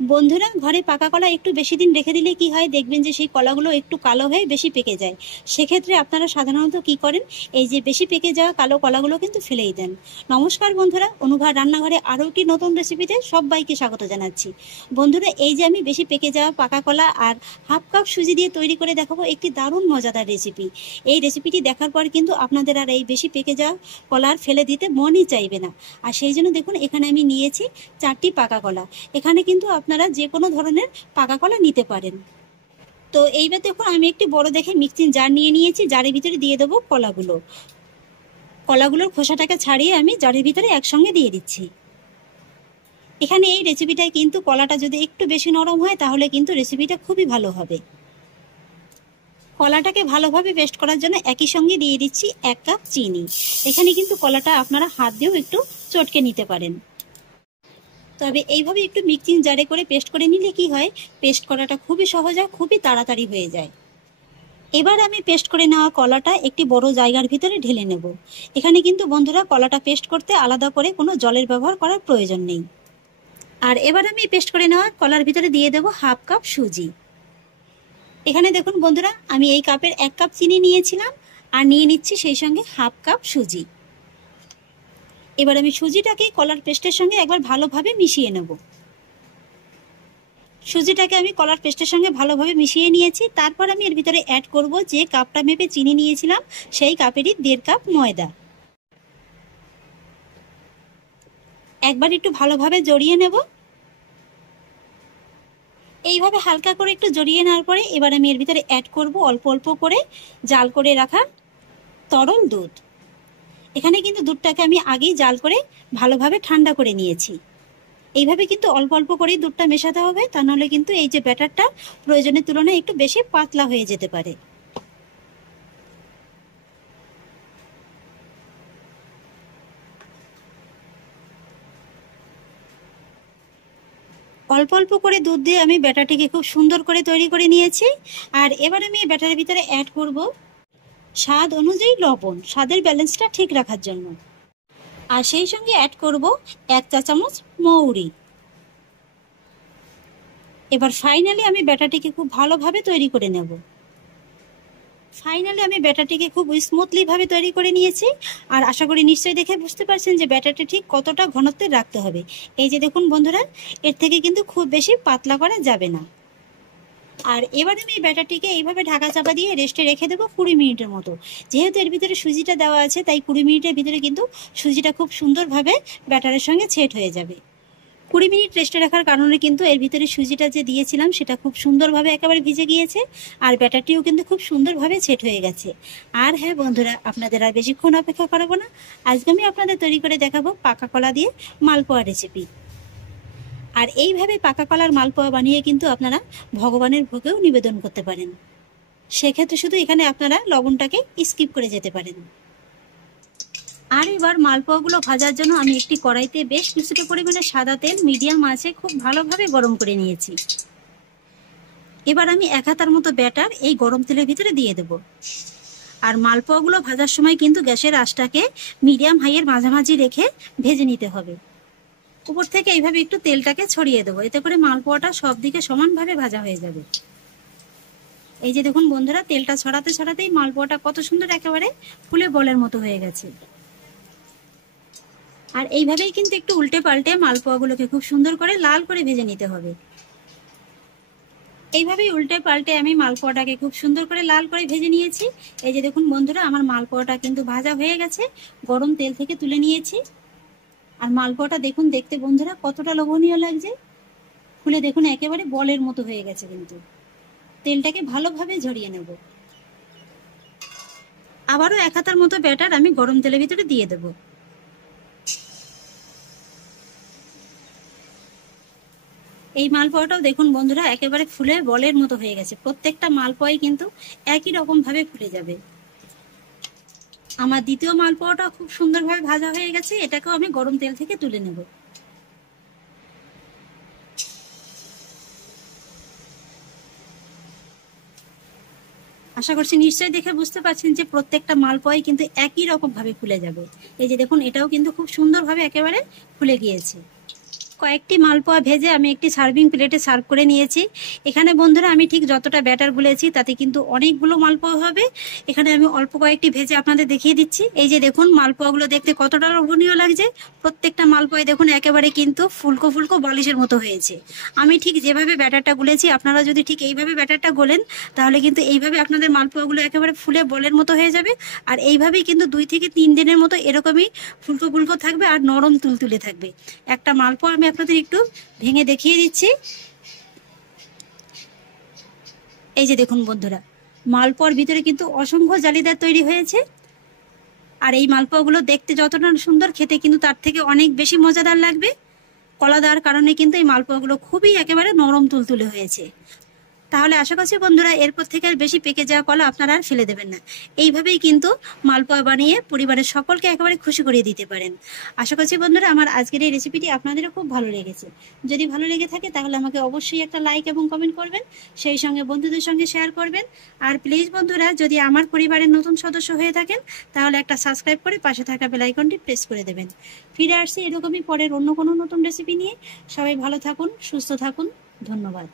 বন্ধুরা, ঘরে পাকা কলা একটু বেশি দিন রেখে দিলে কি হয়, দেখবেন যে সেই কলাগুলো একটু কালো হয়ে বেশি পেকে যায়। সেক্ষেত্রে আপনারা সাধারণত কি করেন, এই যে বেশি পেকে যাওয়া কালো কলাগুলো কিন্তু ফেলেই দেন। নমস্কার বন্ধুরা, অনুভার রান্নাঘরে আরও একটি নতুন রেসিপিতে সবাইকে স্বাগত জানাচ্ছি। বন্ধুরা, এই যে আমি বেশি পেকে যাওয়া পাকা কলা আর হাফ কাপ সুজি দিয়ে তৈরি করে দেখাবো একটি দারুণ মজাদার রেসিপি। এই রেসিপিটি দেখার পর কিন্তু আপনাদের আর এই বেশি পেকে যাওয়া কলা আর ফেলে দিতে মনই চাইবে না। আর সেই জন্য দেখুন, এখানে আমি নিয়েছি 4টি পাকা কলা। এখানে কিন্তু আপনারা যে কোনো ধরনের পাকা কলা নিতে পারেন। তো এইবার দেখুন, আমি একটি বড় দেখে মিক্সিং জার নিয়ে নিয়েছি। জারের ভিতরে দিয়ে দেবো কলাগুলোর খোসাটাকে ছাড়িয়ে আমি জারের ভিতরে একসঙ্গে দিয়ে দিচ্ছি। এখানে এই রেসিপিটায় কিন্তু কলাটা যদি একটু বেশি নরম হয় তাহলে কিন্তু রেসিপিটা খুবই ভালো হবে। কলাটাকে ভালোভাবে পেস্ট করার জন্য একই সঙ্গে দিয়ে দিচ্ছি 1 কাপ চিনি। এখানে কিন্তু কলাটা আপনারা হাত দিয়েও একটু চটকে নিতে পারেন। তবে এইভাবে একটু মিক্সিং জারে করে পেস্ট করে নিলে কি হয়, পেস্ট করাটা খুবই সহজ হয়, খুবই তাড়াতাড়ি হয়ে যায়। এবার আমি পেস্ট করে নেওয়া কলাটা একটি বড় জায়গার ভিতরে ঢেলে নেব। এখানে কিন্তু বন্ধুরা, কলাটা পেস্ট করতে আলাদা করে কোনো জলের ব্যবহার করার প্রয়োজন নেই। আর এবার আমি পেস্ট করে নেওয়া কলার ভিতরে দিয়ে দেব হাফ কাপ সুজি। এখানে দেখুন বন্ধুরা, আমি এই কাপের 1 কাপ চিনি নিয়েছিলাম আর নিয়ে নিচ্ছি সেই সঙ্গে হাফ কাপ সুজি। এবার আমি সুজিটাকে কলার পেস্টের সঙ্গে একবার ভালোভাবে মিশিয়ে নেব। সুজিটাকে আমি কলার পেস্টের সঙ্গে ভালোভাবে মিশিয়ে নিয়েছি। তারপর আমি এর ভিতরে অ্যাড করব যে কাপটা মেপে চিনি নিয়েছিলাম সেই কাপেরই 1.5 কাপ ময়দা। একবার একটু ভালোভাবে জড়িয়ে নেব। এইভাবে হালকা করে একটু জড়িয়ে নেওয়ার পরে এবার আমি এর ভিতরে অ্যাড করব অল্প অল্প করে জাল করে রাখা তরল দুধ। এখানে কিন্তু দুধটাকে আমি আগেই জাল করে ভালোভাবে ঠান্ডা করে নিয়েছি। এইভাবে কিন্তু অল্প অল্প করেই দুধটা মেশাতে হবে, তা নাহলে কিন্তু এই যে ব্যাটারটা প্রয়োজনের তুলনায় একটু বেশি পাতলা হয়ে যেতে পারে। অল্প অল্প করে দুধ দিয়ে আমি ব্যাটারটিকে খুব সুন্দর করে তৈরি করে নিয়েছি। আর এবার আমি এই ব্যাটারের ভিতরে অ্যাড করব স্বাদ অনুযায়ী লবণ, স্বাদের ব্যালেন্সটা ঠিক রাখার জন্য। আর সেই সঙ্গে অ্যাড করব 1 চা চামচ মৌরি। এবার ফাইনালি আমি ব্যাটারটিকে খুব ভালোভাবে তৈরি করে নেব। ফাইনালি আমি ব্যাটারটিকে খুব স্মুথলি ভাবে তৈরি করে নিয়েছি। আর আশা করি নিশ্চয়ই দেখে বুঝতে পারছেন যে ব্যাটারটি ঠিক কতটা ঘনত্বের রাখতে হবে। এই যে দেখুন বন্ধুরা, এর থেকে কিন্তু খুব বেশি পাতলা করা যাবে না। আর এবার আমি এই ব্যাটারটিকে এইভাবে ঢাকা চাপা দিয়ে রেস্টে রেখে দেবো 20 মিনিটের মতো। যেহেতু এর ভিতরে সুজিটা দেওয়া আছে, তাই 20 মিনিটের ভিতরে কিন্তু সুজিটা খুব সুন্দরভাবে ব্যাটারের সঙ্গে সেট হয়ে যাবে। 20 মিনিট রেস্টে রাখার কারণে কিন্তু এর ভিতরে সুজিটা যে দিয়েছিলাম সেটা খুব সুন্দরভাবে একেবারে ভিজে গিয়েছে। আর ব্যাটারটিও কিন্তু খুব সুন্দরভাবে সেট হয়ে গেছে। আর হ্যাঁ বন্ধুরা, আপনাদের আর বেশিক্ষণ অপেক্ষা করাবো না। আজকে আমি আপনাদের তৈরি করে দেখাবো পাকা কলা দিয়ে মালপোয়া রেসিপি। আর এইভাবে পাকা কলার মালপোয়া বানিয়ে কিন্তু আপনারা ভগবানের ভোগেও নিবেদন করতে পারেন। সেক্ষেত্রে শুধু এখানে আপনারা লবণটাকে স্কিপ করে যেতে পারেন। আর এবার মালপোয়াগুলো ভাজার জন্য আমি একটি কড়াইতে বেশ কিছুটা পরিমাণে সাদা তেল মিডিয়াম আঁচে খুব ভালোভাবে গরম করে নিয়েছি। এবার আমি 1 হাতার মতো ব্যাটার এই গরম তেলের ভিতরে দিয়ে দেব। আর মালপোয়াগুলো ভাজার সময় কিন্তু গ্যাসের আঁচটাকে মিডিয়াম হাইয়ের মাঝামাঝি রেখে ভেজে নিতে হবে। উপর থেকে এইভাবে একটু তেলটাকে ছড়িয়ে দেবো, এতে করে মালপোয়াটা সব দিকে সমানভাবে ভাজা হয়ে যাবে। এই যে দেখুন বন্ধুরা, তেলটা ছড়াতে ছড়াতেই মালপোয়াটা কত সুন্দর একেবারে ফুলে বলের মতো হয়ে গেছে। আর এইভাবেই কিন্তু একটু উল্টে পাল্টে মালপোয়াগুলোকে খুব সুন্দর করে লাল করে ভেজে নিতে হবে। এইভাবেই উল্টে পাল্টে আমি মালপোয়াটাকে খুব সুন্দর করে লাল করে ভেজে নিয়েছি। এই যে দেখুন বন্ধুরা, আমার মালপোয়াটা কিন্তু ভাজা হয়ে গেছে, গরম তেল থেকে তুলে নিয়েছি। আর মালপোয়াটা দেখুন দেখতে বন্ধুরা কতটা লোভনীয় লাগছে, ফুলে দেখুন একেবারে বলের মতো হয়ে গেছে। কিন্তু তেলটাকে ভালোভাবে ঝরিয়ে নেব। আবারও 1 হাতার মতো ব্যাটার আমি গরম তেলের ভিতরে দিয়ে দেব। এই মালপোয়াটাও দেখুন বন্ধুরা একেবারে ফুলে বলের মতো হয়ে গেছে। প্রত্যেকটা মালপোয়াই কিন্তু একই রকম ভাবে ফুলে যাবে। আমার দ্বিতীয় মালপোয়াটা খুব সুন্দরভাবে ভাজা হয়ে গেছে, এটাকেও আমি গরম তেল থেকে তুলে নেব। আশা করছি নিশ্চয়ই দেখে বুঝতে পারছেন যে প্রত্যেকটা মালপোয়াই কিন্তু একই রকম ভাবে ফুলে যাবে। এই যে দেখুন, এটাও কিন্তু খুব সুন্দরভাবে একেবারে ফুলে গিয়েছে। কয়েকটি মালপোয়া ভেজে আমি একটি সার্ভিং প্লেটে সার্ভ করে নিয়েছি। এখানে বন্ধুরা আমি ঠিক যতটা ব্যাটার গুলেছি তাতে কিন্তু অনেকগুলো মালপোয়া হবে। এখানে আমি অল্প কয়েকটি ভেজে আপনাদের দেখিয়ে দিচ্ছি। এই যে দেখুন মালপোয়াগুলো দেখতে কতটা লোভনীয় লাগছে। প্রত্যেকটা মালপোয়ায় দেখুন একেবারে কিন্তু ফুলকো ফুলকো বালিশের মতো হয়েছে। আমি ঠিক যেভাবে ব্যাটারটা গুলেছি আপনারা যদি ঠিক এইভাবে ব্যাটারটা গোলেন তাহলে কিন্তু এইভাবে আপনাদের মালপোয়াগুলো একেবারে ফুলে বলের মতো হয়ে যাবে। আর এইভাবেই কিন্তু 2 থেকে 3 দিনের মতো এরকমই ফুলকো ফুলকো থাকবে আর নরম তুলতুলে থাকবে। একটা মালপোয়া আমি আপনাদের একটু ভেঙে দেখিয়ে দিচ্ছি। এই যে দেখুন বন্ধুরা, মালপোয়ার ভিতরে কিন্তু অসংখ্য জালিদার তৈরি হয়েছে। আর এই মালপোয়াগুলো দেখতে যতটা সুন্দর, খেতে কিন্তু তার থেকে অনেক বেশি মজাদার লাগবে। কলা দেওয়ার কারণে কিন্তু এই মালপোয়াগুলো খুবই একেবারে নরম তুলতুলে হয়েছে। তাহলে আশা করছি বন্ধুরা এরপর থেকে আর বেশি পেকে যাওয়া কলা আপনারা আর ফেলে দেবেন না। এইভাবেই কিন্তু মালপোয়া বানিয়ে পরিবারের সকলকে একেবারে খুশি করিয়ে দিতে পারেন। আশা করছি বন্ধুরা আমার আজকের এই রেসিপিটি আপনাদেরও খুব ভালো লেগেছে। যদি ভালো লেগে থাকে তাহলে আমাকে অবশ্যই একটা লাইক এবং কমেন্ট করবেন, সেই সঙ্গে বন্ধুদের সঙ্গে শেয়ার করবেন। আর প্লিজ বন্ধুরা যদি আমার পরিবারের নতুন সদস্য হয়ে থাকেন তাহলে একটা সাবস্ক্রাইব করে পাশে থাকা বেল আইকনটি প্রেস করে দেবেন। ফিরে আসছি এরকমই পরের অন্য কোনো নতুন রেসিপি নিয়ে। সবাই ভালো থাকুন, সুস্থ থাকুন। ধন্যবাদ।